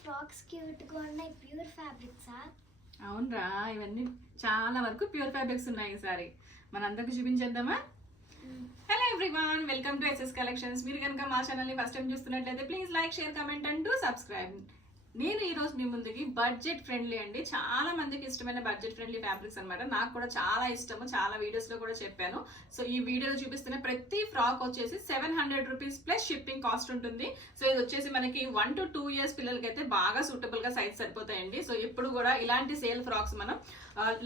Frocks cute గా ఉన్నాయి. Pure ఫ్యాబ్రిక్సా? అవునరా, ఇవన్నీ చాలా వరకు ప్యూర్ ఫ్యాబ్రిక్స్ ఉన్నాయి. ఈసారి మనందరికి చూపించేద్దామా? Hello everyone, welcome to SS collections. మీరు కనుక మా ఛానల్ని ఫస్ట్ టైం చూస్తున్నట్లయితే please like, share, comment and do subscribe. నేను ఈ రోజు మీ ముందుకి బడ్జెట్ ఫ్రెండ్లీ అండి, చాలా మందికి ఇష్టమైన బడ్జెట్ ఫ్రెండ్లీ ఫ్యాబ్రిక్స్ అనమాట. నాకు కూడా చాలా ఇష్టము, చాలా వీడియోస్ లో కూడా చెప్పాను. సో ఈ వీడియోలో చూపిస్తున్న ప్రతి ఫ్రాక్ వచ్చేసి 700 రూపీస్ ప్లస్ షిప్పింగ్ కాస్ట్ ఉంటుంది. సో ఇది వచ్చేసి మనకి 1 to 2 years పిల్లలకి అయితే బాగా సూటబుల్ గా సైజ్ సరిపోతాయండి. సో ఇప్పుడు కూడా ఇలాంటి సేల్ ఫ్రాక్స్ మనం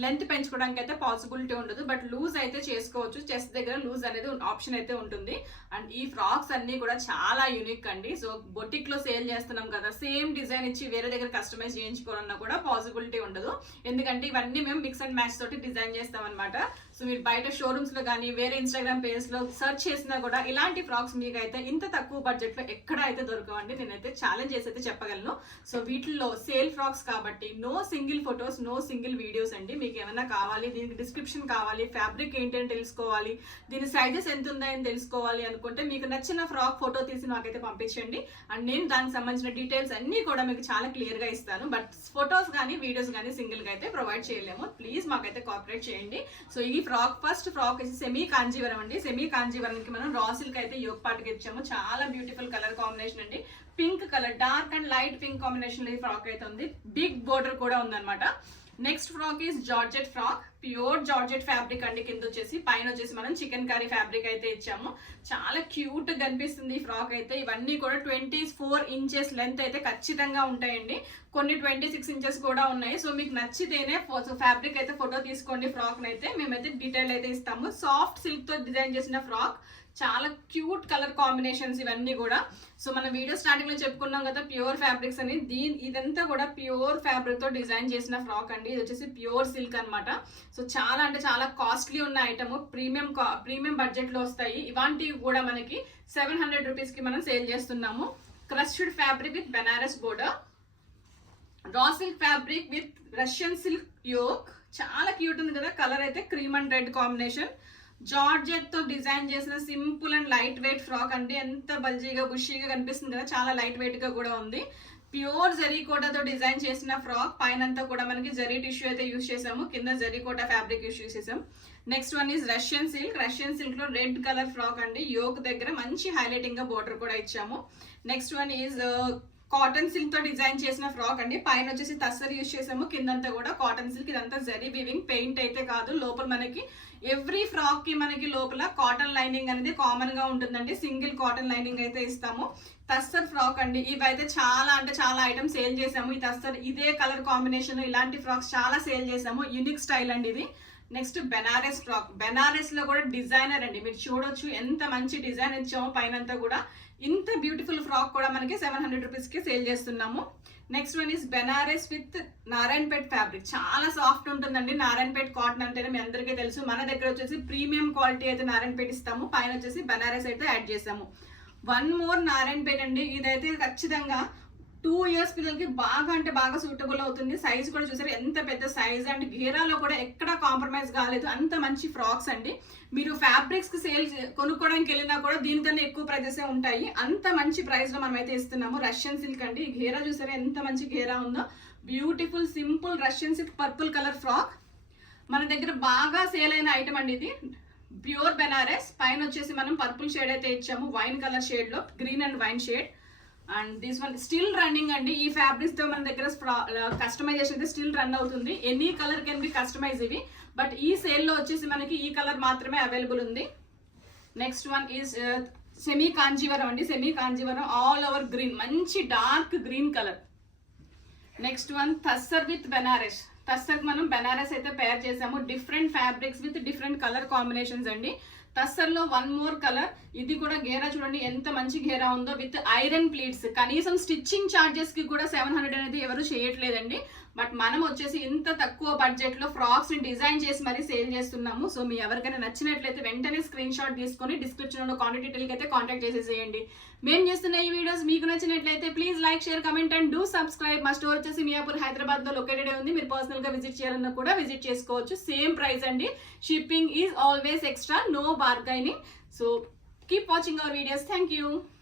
లెంత్ పెంచుకోవడానికి అయితే పాసిబిలిటీ ఉండదు, బట్ లూజ్ అయితే చేసుకోవచ్చు. చెస్ట్ దగ్గర లూజ్ అనేది ఆప్షన్ అయితే ఉంటుంది. అండ్ ఈ ఫ్రాక్స్ అన్ని కూడా చాలా యూనిక్ అండి. సో బొటిక్ లో సేల్ చేస్తున్నాం కదా, సేమ్ డిజైన్ ఇచ్చి వేరే దగ్గర కస్టమైజ్ చేయించుకోవాలన్నా కూడా పాసిబిలిటీ ఉండదు, ఎందుకంటే ఇవన్నీ మేము మిక్స్ అండ్ మ్యాచ్ తోటి డిజైన్ చేస్తాం అనమాట. సో మీరు బయట షోరూమ్స్ లో కానీ వేరే ఇన్స్టాగ్రామ్ పేజ్ లో సెర్చ్ చేసినా కూడా ఇలాంటి ఫ్రాక్స్ మీకు అయితే ఇంత తక్కువ బడ్జెట్ లో ఎక్కడ అయితే దొరకవండి. నేనైతే ఛాలెంజ్ చేసి అయితే చెప్పగలను. సో వీటిల్లో సేల్ ఫ్రాక్స్ కాబట్టి no single photos, no single videos అండి. మీకు ఏమైనా కావాలి, దీనికి డిస్క్రిప్షన్ కావాలి, ఫ్యాబ్రిక్ ఏంటి అని తెలుసుకోవాలి, దీని సైజెస్ ఎంత ఉందని తెలుసుకోవాలి అనుకుంటే మీకు నచ్చిన ఫ్రాక్ ఫోటో తీసి నాకైతే పంపించండి. అండ్ నేను దానికి సంబంధించిన డీటెయిల్స్ అన్ని కూడా మీకు చాలా క్లియర్ గా ఇస్తాను. బట్ ఫొటోస్ కానీ వీడియోస్ కానీ సింగిల్ గా అయితే ప్రొవైడ్ చేయలేము. ప్లీజ్ మాకైతే కోఆపరేట్ చేయండి. సో ఈ ఫ్రాక్ ఫస్ట్ ఫ్రాక్ వచ్చి సెమీ కాంజీవరం అండి. సెమీ కాంజీవరంకి మనం రా సిల్క్ అయితే యోగ్ పాటుకి ఇచ్చాము. చాలా బ్యూటిఫుల్ కలర్ కాంబినేషన్ అండి. Pink colour, dark and light pink combination లో ఈ ఫ్రాక్ అయితే ఉంది. బిగ్ బోర్డర్ కూడా ఉందన్నమాట. Next frock is georgette frock, pure georgette fabric అండి. కింద వచ్చేసి పైన వచ్చేసి మనం చికెన్ కర్రీ ఫ్యాబ్రిక్ అయితే ఇచ్చాము. చాలా క్యూట్ కనిపిస్తుంది ఈ ఫ్రాక్ అయితే. ఇవన్నీ కూడా 24 inches లెంత్ అయితే ఖచ్చితంగా ఉంటాయండి. కొన్ని 26 inches కూడా ఉన్నాయి. సో మీకు నచ్చితేనే ఫ్యాబ్రిక్ అయితే ఫోటో తీసుకోండి. ఫ్రాక్ అయితే మేమైతే డీటెయిల్ అయితే ఇస్తాము. సాఫ్ట్ సిల్క్ తో డిజైన్ చేసిన ఫ్రాక్, చాలా క్యూట్ కలర్ కాంబినేషన్స్ ఇవన్నీ కూడా. సో మన వీడియో స్టార్టింగ్ లో చెప్పుకున్నాం కదా ప్యూర్ ఫ్యాబ్రిక్స్ అని. ఇదంతా కూడా ప్యూర్ ఫ్యాబ్రిక్ తో డిజైన్ చేసిన ఫ్రాక్ అండి. ఇది వచ్చేసి ప్యూర్ సిల్క్ అనమాట. సో చాలా అంటే చాలా కాస్ట్లీ ఉన్న ఐటమ్, ప్రీమియం బడ్జెట్ లో వస్తాయి. ఇలాంటివి కూడా మనకి 700 రూపీస్ కి మనం సేల్ చేస్తున్నాము. Crushed fabric with Banaras border, raw silk fabric with Russian silk yoke. చాలా క్యూట్ ఉంది కదా. కలర్ అయితే cream and red combination. Georgette తో డిజైన్ చేసిన simple and light weight frock అండి. ఎంత బల్జీగా బుషీగా కనిపిస్తుంది కదా, చాలా లైట్ వెయిట్ గా కూడా ఉంది. ప్యూర్ జరీకోటాతో డిజైన్ చేసిన ఫ్రాక్. పైనంతా కూడా మనకి జరీ టిష్యూ అయితే యూజ్ చేసాము, కింద జరీకోటా ఫ్యాబ్రిక్ యూజ్ చేసాం. Next one is Russian silk. Russian silk లో రెడ్ కలర్ ఫ్రాక్ అండి. యోక్ దగ్గర మంచి హైలైటింగ్ గా బోర్డర్ కూడా ఇచ్చాము. Next one is cotton silk తో డిజైన్ చేసిన ఫ్రాక్ అండి. పైన వచ్చేసి తస్సర్ యూజ్ చేసాము, కిందంతా కూడా కాటన్ సిల్క్. ఇదంతా జరీ వీవింగ్, పెయింట్ అయితే కాదు. లోపల మనకి ఎవ్రీ ఫ్రాక్ కి మనకి లోపల కాటన్ లైనింగ్ అనేది కామన్ గా ఉంటుందండి. సింగిల్ కాటన్ లైనింగ్ అయితే ఇస్తాము. తస్సర్ ఫ్రాక్ అండి. ఇవైతే చాలా అంటే చాలా ఐటమ్ సేల్ చేసాము. ఈ తస్సర్ ఇదే కలర్ కాంబినేషన్ ఇలాంటి ఫ్రాక్స్ చాలా సేల్ చేసాము. యూనిక్ స్టైల్ అండి ఇది. Next Banaras frock. బెనారస్ లో కూడా డిజైనర్ అండి. మీరు చూడొచ్చు ఎంత మంచి డిజైన్ ఇచ్చామో పైనంతా కూడా. ఇంత బ్యూటిఫుల్ ఫ్రాక్ కూడా మనకి 700 రూపీస్ కి సేల్ చేస్తున్నాము. Next one is Banaras with Narayanpet fabric. చాలా సాఫ్ట్ ఉంటుందండి. నారాయణపేట్ కాటన్ అంటేనే మీ అందరికీ తెలుసు. మన దగ్గర వచ్చేసి ప్రీమియం క్వాలిటీ అయితే నారాయణపేట్ ఇస్తాము. పైన వచ్చేసి బెనారస్ అయితే యాడ్ చేసాము. వన్ మోర్ నారాయణపేట్ అండి. ఇదైతే ఖచ్చితంగా 2 years పిల్లలకి బాగా అంటే బాగా సూటబుల్ అవుతుంది. సైజ్ కూడా చూసారు ఎంత పెద్ద సైజ్. అండ్ గేరాలో కూడా ఎక్కడ కాంప్రమైజ్ కాలేదు. అంత మంచి ఫ్రాక్స్ అండి. మీరు ఫ్యాబ్రిక్స్ కి సేల్ కొనుక్కోవడానికి వెళ్ళినా కూడా దీనికన్నా ఎక్కువ ప్రైజెస్ ఉంటాయి. అంత మంచి ప్రైస్ లో మనం అయితే ఇస్తున్నాము. రష్యన్ సిల్క్ అండి. గేరా చూసారా ఎంత మంచి గేరా ఉందో. Beautiful simple Russian silk purple colour frock. మన దగ్గర బాగా సేల్ అయిన ఐటమ్ అండి ఇది. ప్యూర్ బెనారస్. పైన వచ్చేసి మనం పర్పుల్ షేడ్ అయితే ఇచ్చాము, వైన్ కలర్ షేడ్ లో, green and wine shade. And this one still running అండి. ఈ ఫ్యాబ్రిక్స్ తో మన దగ్గర కస్టమైజేషన్ అయితే స్టిల్ రన్ అవుతుంది. Any colour can be customise ఇవి. బట్ ఈ సేల్ లో వచ్చేసి మనకి ఈ కలర్ మాత్రమే అవైలబుల్ ఉంది. Next one is semi Kanjeevaram అండి. Semi Kanjeevaram all over green, మంచి dark green colour. Next one tussar with Banaras. Tussar మనం బెనారస్ అయితే పేర్ చేసాము. Different fabrics with different colour combinations అండి. టస్సర్ లో వన్ మోర్ కలర్. ఇది కూడా గేరా చూడండి ఎంత మంచి గేరా ఉందో, విత్ ఐరన్ ప్లీట్స్. కనీసం స్టిచ్చింగ్ చార్జెస్ కి కూడా 700 అనేది ఎవరు చేయట్లేదండి. బట్ మనం వచ్చేసి ఇంత తక్కువ బడ్జెట్ లో ఫ్రాక్స్ ని డిజైన్ చేసి మరీ సేల్ చేస్తున్నాము. సో మీ ఎవరికైనా నచ్చినట్లయితే వెంటనే స్క్రీన్ షాట్ తీసుకొని డిస్క్రిప్షన్ లో కాంటాక్ట్ డీటెయిల్ అయితే కాంటాక్ట్ చేసేసేయండి. మేము చేస్తున్న ఈ వీడియోస్ మీకు నచ్చినట్లయితే please like, share, comment and do subscribe. మా స్టోర్ వచ్చేసి మియాపూర్, హైదరాబాద్ లో లొకేటెడ్ ఉంది. మీరు పర్సనల్ గా విజిట్ చేయాలన్నా కూడా విజిట్ చేసుకోవచ్చు. సేమ్ ప్రైస్ అండి. Shipping is always extra, no bargaining. So keep watching our videos. Thank you.